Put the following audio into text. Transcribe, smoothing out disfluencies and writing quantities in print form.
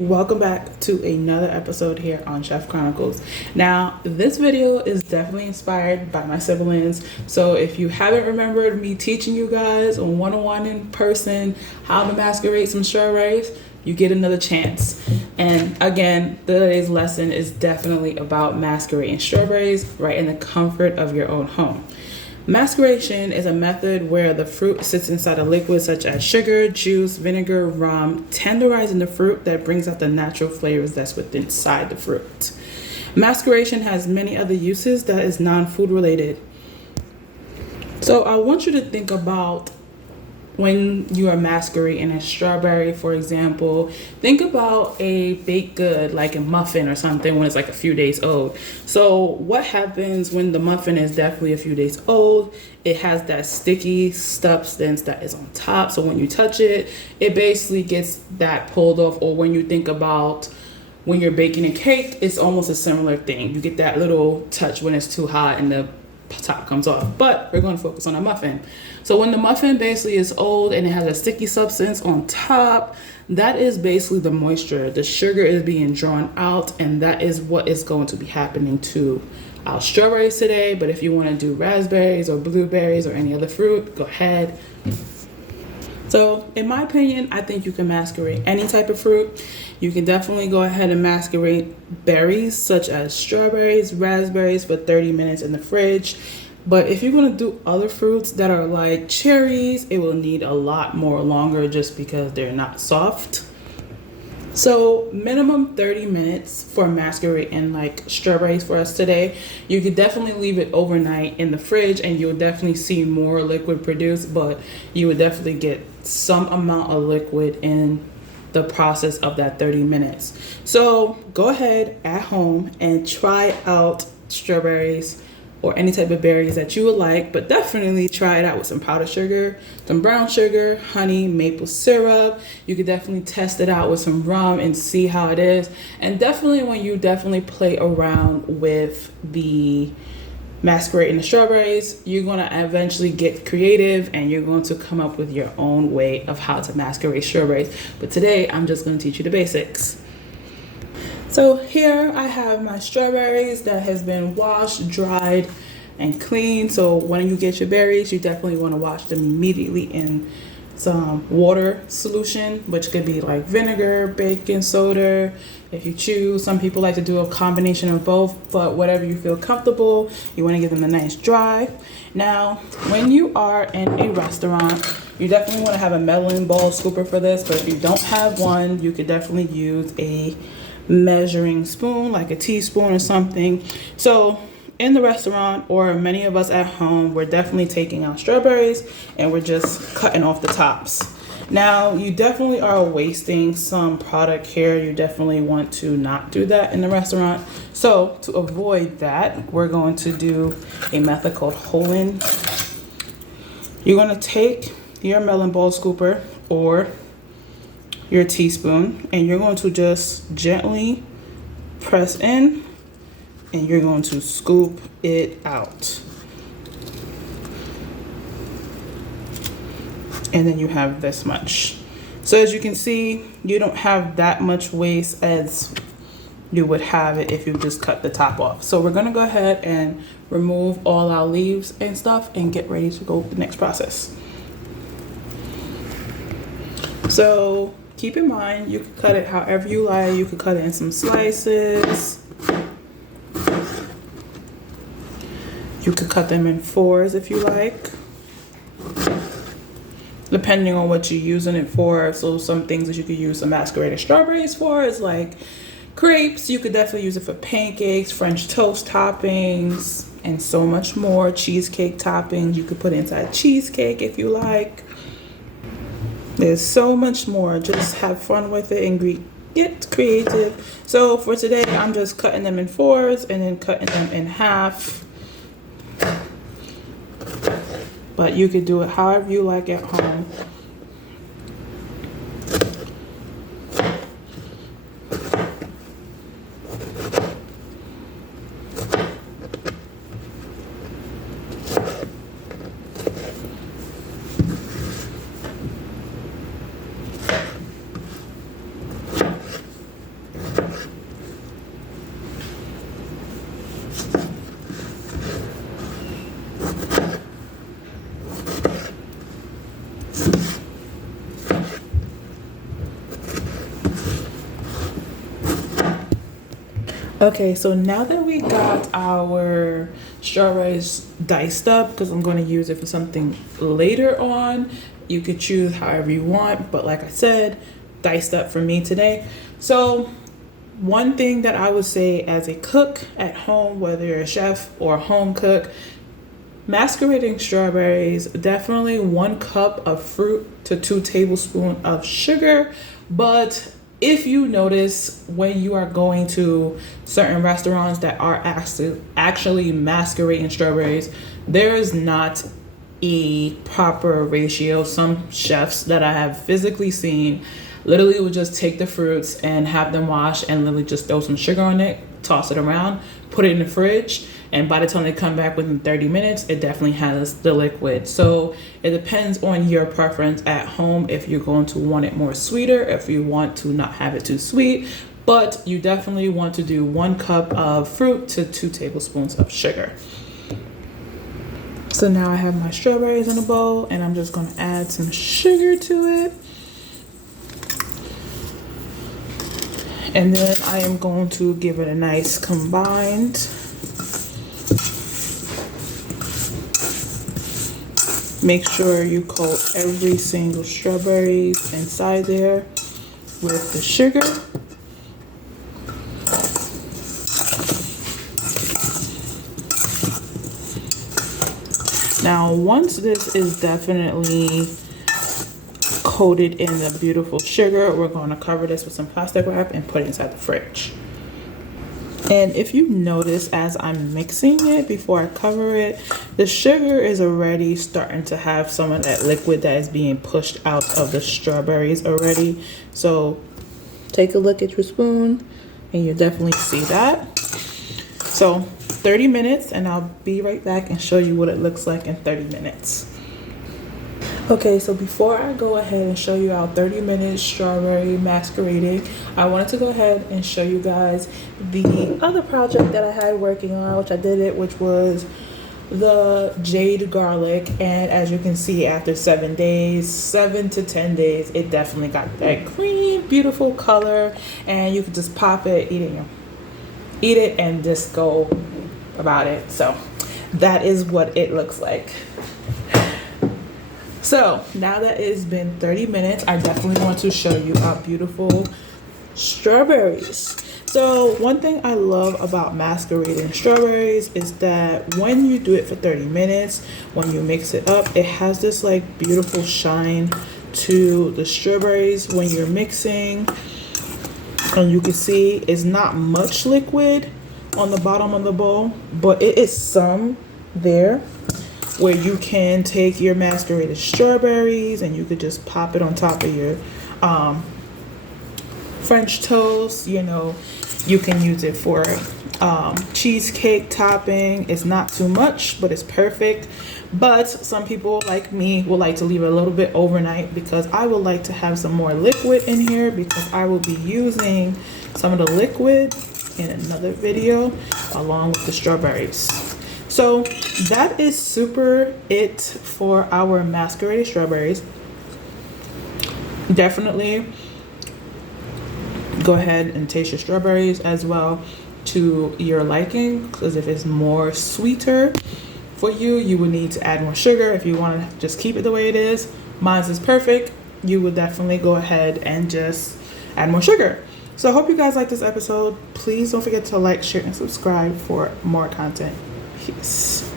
Welcome back to another episode here on Chef Chronicles. Now, this video is definitely inspired by my siblings. So if you haven't remembered me teaching you guys on one-on-one in person how to macerate some strawberries, you get another chance. And again, today's lesson is definitely about macerating strawberries right in the comfort of your own home. Maceration is a method where the fruit sits inside a liquid such as sugar, juice, vinegar, rum, tenderizing the fruit that brings out the natural flavors that's within inside the fruit. Maceration has many other uses that is non-food related. So I want you to think about when you are macerating a strawberry, for example. Think about a baked good like a muffin or something when it's like a few days old. So what happens when the muffin is definitely a few days old? It has that sticky substance that is on top, so when you touch it, it basically gets that pulled off. Or when you think about when you're baking a cake, it's almost a similar thing. You get that little touch when it's too hot and the top comes off. But we're going to focus on a muffin. So when the muffin basically is old and it has a sticky substance on top, that is basically the moisture. The sugar is being drawn out, and that is what is going to be happening to our strawberries today. But if you want to do raspberries or blueberries or any other fruit, go ahead. So in my opinion, I think you can macerate any type of fruit. You can definitely go ahead and macerate berries such as strawberries, raspberries for 30 minutes in the fridge. But if you're going to do other fruits that are like cherries, it will need a lot more longer just because they're not soft. So minimum 30 minutes for macerating like strawberries for us today. You could definitely leave it overnight in the fridge and you'll definitely see more liquid produced, but you would definitely get some amount of liquid in the process of that 30 minutes. So go ahead at home and try out strawberries or any type of berries that you would like, but definitely try it out with some powdered sugar, some brown sugar, honey, maple syrup. You could definitely test it out with some rum and see how it is. And definitely when you definitely play around with the macerating the strawberries, you're going to eventually get creative and you're going to come up with your own way of how to macerate strawberries. But today I'm just going to teach you the basics. So here I have my strawberries that has been washed, dried, and cleaned. So when you get your berries, you definitely want to wash them immediately in some water solution, which could be like vinegar, baking soda, if you choose. Some people like to do a combination of both, but whatever you feel comfortable, you want to give them a nice dry. Now, when you are in a restaurant, you definitely want to have a melon ball scooper for this, but if you don't have one, you could definitely use a measuring spoon like a teaspoon or something. So in the restaurant, or many of us at home, we're definitely taking our strawberries and we're just cutting off the tops. Now you definitely are wasting some product here. You definitely want to not do that in the restaurant. So to avoid that, we're going to do a method called holding. You're going to take your melon ball scooper or your teaspoon and you're going to just gently press in and you're going to scoop it out. And then you have this much. So as you can see, you don't have that much waste as you would have it if you just cut the top off. So we're gonna go ahead and remove all our leaves and stuff and get ready to go with the next process. So keep in mind, you can cut it however you like. You could cut it in some slices. You could cut them in fours if you like, depending on what you're using it for. So some things that you could use some macerated strawberries for is like crepes. You could definitely use it for pancakes, French toast toppings, and so much more. Cheesecake toppings, you could put it inside cheesecake if you like. There's so much more. Just have fun with it and get creative. So for today, I'm just cutting them in fours and then cutting them in half. But you could do it however you like at home. Okay, so now that we got our strawberries diced up, because I'm going to use it for something later on, you could choose however you want, but like I said, diced up for me today. So one thing that I would say as a cook at home, whether you're a chef or a home cook, macerating strawberries, definitely 1 cup of fruit to 2 tablespoons of sugar. But if you notice when you are going to certain restaurants that are actually macerating strawberries, there is not a proper ratio. Some chefs that I have physically seen literally would just take the fruits and have them wash and literally just throw some sugar on it, toss it around, put it in the fridge, and by the time they come back within 30 minutes, it definitely has the liquid. So it depends on your preference at home if you're going to want it more sweeter, if you want to not have it too sweet, but you definitely want to do 1 cup of fruit to 2 tablespoons of sugar. So now I have my strawberries in a bowl, and I'm just going to add some sugar to it. And then I am going to give it a nice combined. Make sure you coat every single strawberries inside there with the sugar. Now, once this is definitely coated in the beautiful sugar, we're going to cover this with some plastic wrap and put it inside the fridge. And if you notice, as I'm mixing it before I cover it, the sugar is already starting to have some of that liquid that is being pushed out of the strawberries already. So take a look at your spoon and you'll definitely see that. So 30 minutes, and I'll be right back and show you what it looks like in 30 minutes. Okay, so before I go ahead and show you our 30-minute strawberry macerating, I wanted to go ahead and show you guys the other project that I had working on, which was the jade garlic. And as you can see, after 7 to 10 days, it definitely got that green, beautiful color, and you can just pop it, eat it, and just go about it. So that is what it looks like. So now that it's been 30 minutes, I definitely want to show you our beautiful strawberries. So one thing I love about macerating strawberries is that when you do it for 30 minutes, when you mix it up, it has this like beautiful shine to the strawberries when you're mixing. And you can see it's not much liquid on the bottom of the bowl, but it is some there, where you can take your macerated strawberries and you could just pop it on top of your French toast. You can use it for cheesecake topping. It's not too much, but it's perfect. But some people like me will like to leave it a little bit overnight, because I would like to have some more liquid in here, because I will be using some of the liquid in another video along with the strawberries. So that is super it for our macerated strawberries. Definitely go ahead and taste your strawberries as well to your liking, because if it's more sweeter for you, you would need to add more sugar. If you want to just keep it the way it is, mine is perfect, you would definitely go ahead and just add more sugar. So I hope you guys like this episode. Please don't forget to like, share, and subscribe for more content. Peace.